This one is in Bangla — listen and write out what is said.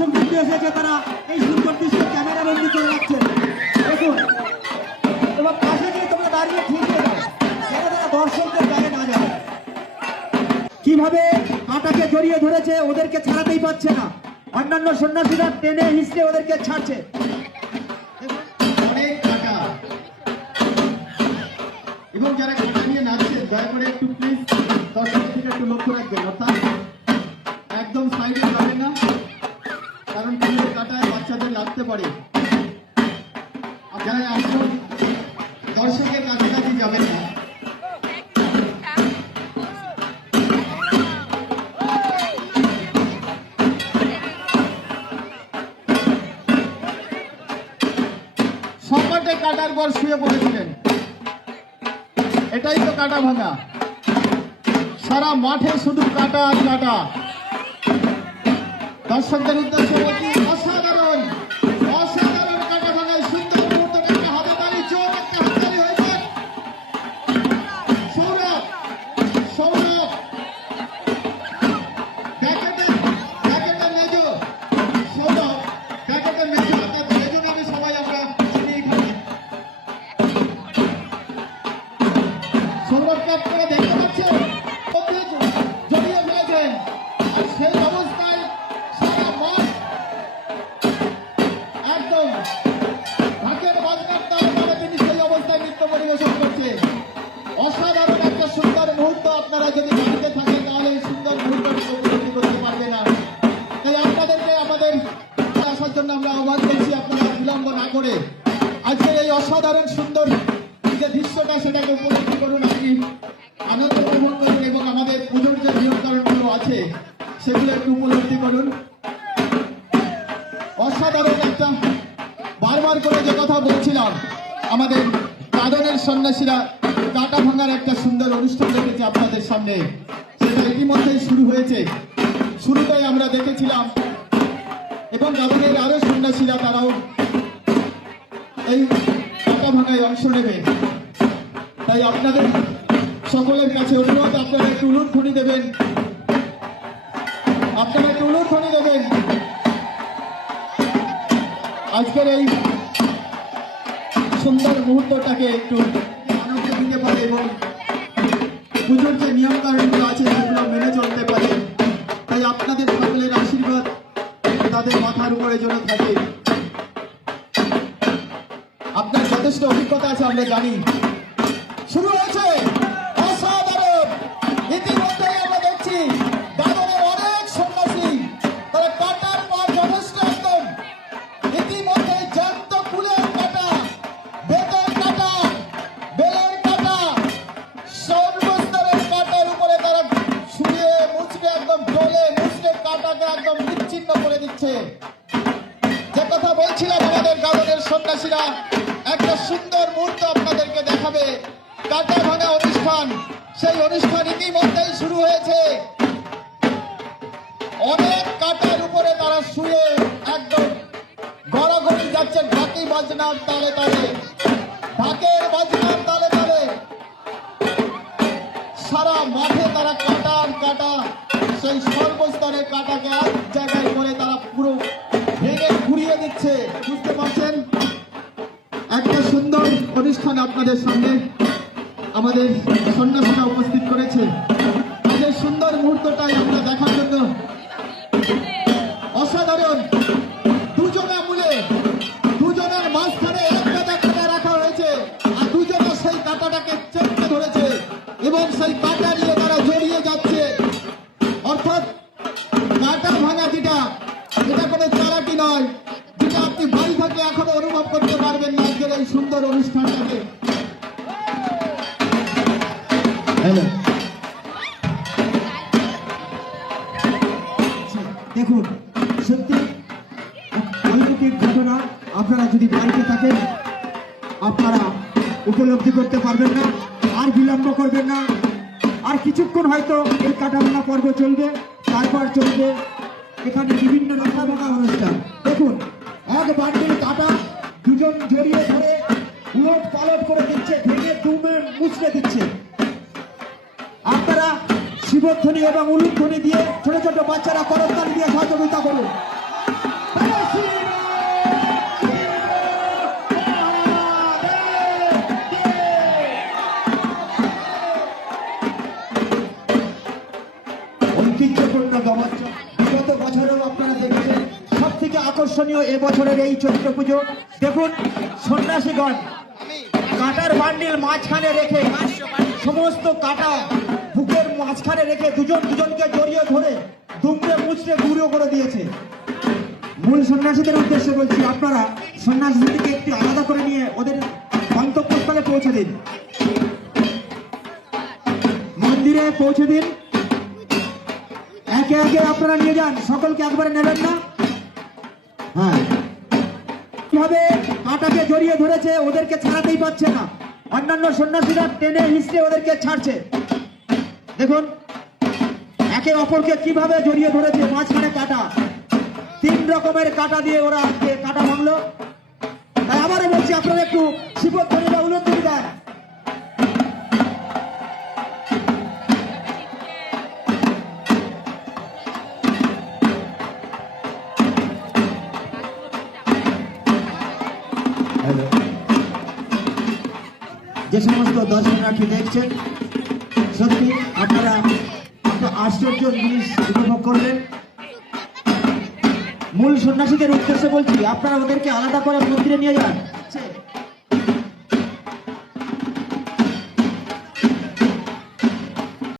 দর্শক বৃন্দ এসেছে তারা এই সুন্দর দৃশ্য ক্যামেরা বন্দি করে রাখছেন দেখুন এবং পাশে গিয়ে তোমরা দাঁড়িয়ে ঠিক হয়ে যাও যাতে তারা দর্শকদের গায়ে না যায়। কীভাবে কাঁটাকে জড়িয়ে ধরেছে, ওদেরকে ছাড়াতেই পারছে না। অন্যান্য সন্ন্যাসীরা টেনে হিসড়ে ওদেরকে ছাড়ছে। এবং যারা কাটা নিয়ে নাচছেন দয়া করে একটু প্লিজ দর্শকের দিকে একটু লক্ষ্য রাখবেন, অর্থাৎ যাবেন কাটার পর শুয়ে পড়েছিলেন। এটাই তো কাটা ভাঙা। সারা মাঠে শুধু কাটা আর কাটা। দর্শকদের উদ্দেশ্যে আর সেই অবস্থায় সেটাকে উপলব্ধি করুন আপনি। আনন্দ উপভোগ করুন এবং আমাদের পুজোর যে নিয়মকানুনগুলো আছে, সেগুলো একটু উপলব্ধি করুন। অসাধারণ একটা বারবার করে যে কথা বলছিলাম, আমাদের কাদনের সন্ন্যাসীরা কাটা ভাঙার একটা সুন্দর অনুষ্ঠান রেখেছে আপনাদের সামনে। সেটা ইতিমধ্যেই শুরু হয়েছে। শুরুটাই আমরা দেখেছিলাম, এবং কাদনের আরও সন্ন্যাসীরা তারাও এই কাটা ভাঙায় অংশ নেবে। তাই আপনাদের সকলের কাছে অনুরোধ, আপনারা একটু উলুধ্বনি দেবেন। আপনারা একটু উলুধ্বনি দেবেন। আজকের এই সুন্দর মুহূর্তটাকে একটু আনন্দ দিতে পারে এবং পুজোর যে নিয়ম কানুনগুলো আছে, সেগুলো মেনে চলতে পারে। তাই আপনাদের সকলের আশীর্বাদ তাদের মাথার উপরে যেন থাকে। আপনার যথেষ্ট অভিজ্ঞতা আছে, আমরা জানি। শুরু হয়েছে। ইতিমধ্যেই আমরা দেখছি দাদনের অনেক সন্ন্যাসী, তারা কাটার পর যথেষ্ট একদম। ইতিমধ্যে জ্যান্ত ফুলের কাটা, বেতের কাটা, বেলের কাটা, সর্বস্তরের কাটার উপরে তারা শুয়ে মুচকে একদম মুচকে কাটাকে একদম বিচ্ছিন্ন করে দিচ্ছে। যে কথা বলছিলাম আমাদের গাজনের সন্ন্যাসীরা, একটা সুন্দর মুহূর্ত আপনাদেরকে দেখাবে। ভাঙা অনুষ্ঠান। সেই অনুষ্ঠান ইতিমধ্যেই শুরু হয়েছে। অনেক কাটার উপরে তারা শুয়ে একদম গড়াগড়ি যাচ্ছে ঢাকি বাজনার তালে তালে। ঢাকের বাজনার তালে তালে। সারা মাঠে তারা কাটা আর কাটা, সেই সর্বস্তরের কাটাকে এক জায়গায় করে তারা পুরো ভেঙে ঘুরিয়ে দিচ্ছে। বুঝতে পারছেন? একটা সুন্দর অনুষ্ঠান আপনাদের সামনে। আমাদের সন্ন্যাসীরা উপস্থিত করেছে। আজ সুন্দর মুহূর্তটাই আমরা দেখার দেখুন, সত্যি অলৌকিক ঘটনা আপনারা যদি বাড়িতে থাকেন, আপনারা উপলব্ধি করতে পারবেন না, আর বিলম্ব করবেন না। আর কিছুক্ষণ হয়তো এই কাটাভাঙা পর্ব চলবে, তারপর চলবে। এখানে বিভিন্ন রকমাকা অনুষ্ঠান দেখুন, এক বান্ডিল কাটা, দুজন জড়িয়ে ধরে, উলট পালট করে দিচ্ছে, ভেঙে দুমে মুচড়ে দিচ্ছে। উদ্বোধনী এবং উলুধ্বনি দিয়ে ছোট ছোট বাচ্চারা করতালি দিয়ে সহযোগিতা করুন। বছরেও আপনারা সব থেকে আকর্ষণীয় এবছরের এই চৈত্র দেখুন, সন্ন্যাসীগণ, কাটার বান্ডিল মাঝখানে রেখে সমস্ত কাটা মাঝখানে রেখে দুজন দুজনকে জড়িয়ে ধরে দুমড়ে মুচড়ে গুঁড়ো করে দিয়েছে। মূল সন্ন্যাসীদের উদ্দেশ্যে বলছি, আপনারা সন্ন্যাসীদেরকে একটু আলাদা করে নিয়ে ওদের গন্তব্যস্থলে পৌঁছে দিন। মন্দিরে পৌঁছে দিন। একে একে আপনারা নিয়ে যান, সকলকে একবারে নেবেন না। হ্যাঁ। কীভাবে কাটাকে জড়িয়ে ধরেছে ওদেরকে ছাড়াতেই পারছে না। অন্যান্য সন্ন্যাসীরা টেনে হিসড়ে ওদেরকে ছাড়ছে। দেখুন একে অপরকে কীভাবে জড়িয়ে ধরেছে মাঝখানে কাটা? তিন রকমের কাটা দিয়ে ওরা আজকে কাটা ভাঙলো। তাই আবারও বলছি আপনারা একটু বা উলধ্বনি দেন যে সমস্ত দর্শনার্থী দেখছেন সত্যি আপনারা আশ্চর্য জিনিস উপভোগ করলেন। মূল সন্ন্যাসীদের উদ্দেশ্যে বলছি, আপনারা ওদেরকে আলাদা করে মন্দিরে নিয়ে যান।